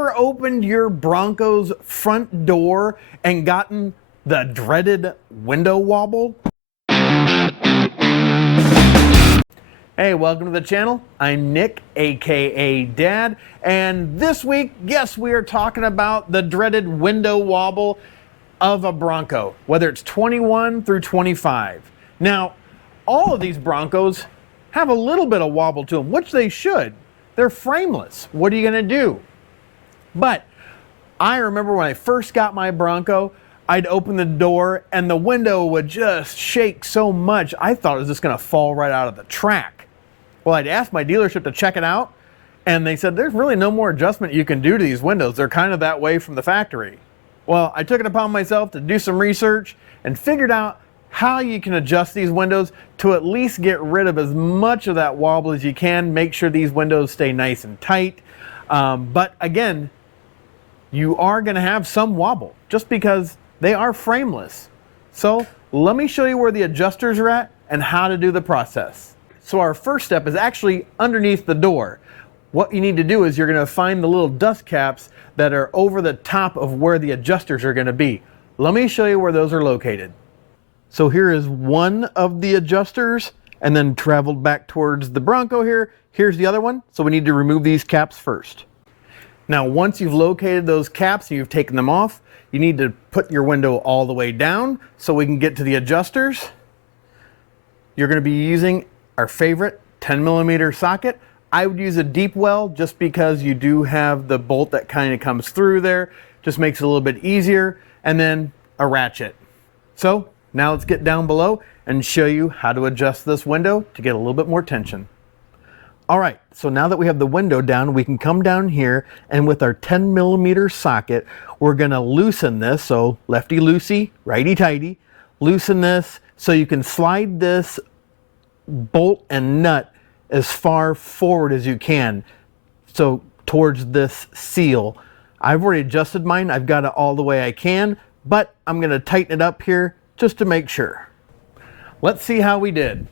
ever opened your Bronco's front door and gotten the dreaded window wobble? Hey, welcome to the channel. I'm Nick, aka Dad, and this week, yes, we are talking about the dreaded window wobble of a Bronco, whether it's 21 through 25. Now, all of these Broncos have a little bit of wobble to them, which they should. They're frameless. What are you gonna do? But I remember when I first got my Bronco, I'd open the door and the window would just shake so much, I thought it was just gonna fall right out of the track. Well, I'd asked my dealership to check it out, and they said there's really no more adjustment you can do to these windows. They're kind of that way from the factory. Well, I took it upon myself to do some research and figured out how you can adjust these windows to at least get rid of as much of that wobble as you can, make sure these windows stay nice and tight. But again, you are gonna have some wobble just because they are frameless. So let me show you where the adjusters are at and how to do the process. So our first step is actually underneath the door. What you need to do is you're gonna find the little dust caps that are over the top of where the adjusters are gonna be. Let me show you where those are located. So here is one of the adjusters, and then traveled back towards the Bronco here. Here's the other one. So we need to remove these caps first. Now, once you've located those caps and you've taken them off, you need to put your window all the way down so we can get to the adjusters. You're gonna be using our favorite 10mm socket. I would use a deep well just because you do have the bolt that kind of comes through there. Just makes it a little bit easier. And then a ratchet. So now let's get down below and show you how to adjust this window to get a little bit more tension. All right, so now that we have the window down, we can come down here and with our 10mm socket, we're gonna loosen this. So lefty loosey, righty tighty, loosen this so you can slide this bolt and nut as far forward as you can. So towards this seal. I've already adjusted mine. I've got it all the way I can, but I'm gonna tighten it up here just to make sure. Let's see how we did.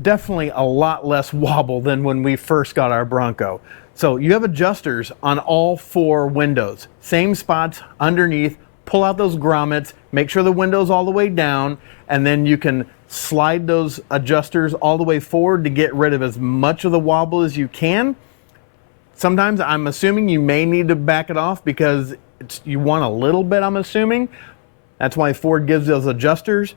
Definitely a lot less wobble than when we first got our Bronco. So you have adjusters on all four windows. Same spots underneath. Pull out those grommets, make sure the window's all the way down, and then you can slide those adjusters all the way forward to get rid of as much of the wobble as you can. Sometimes I'm assuming you may need to back it off because you want a little bit, I'm assuming. That's why Ford gives those adjusters.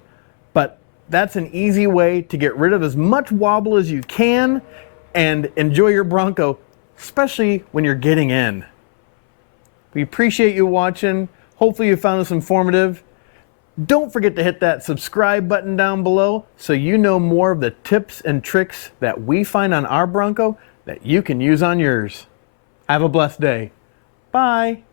But that's an easy way to get rid of as much wobble as you can and enjoy your Bronco, especially when you're getting in. We appreciate you watching. Hopefully you found this informative. Don't forget to hit that subscribe button down below so you know more of the tips and tricks that we find on our Bronco that you can use on yours. Have a blessed day. Bye.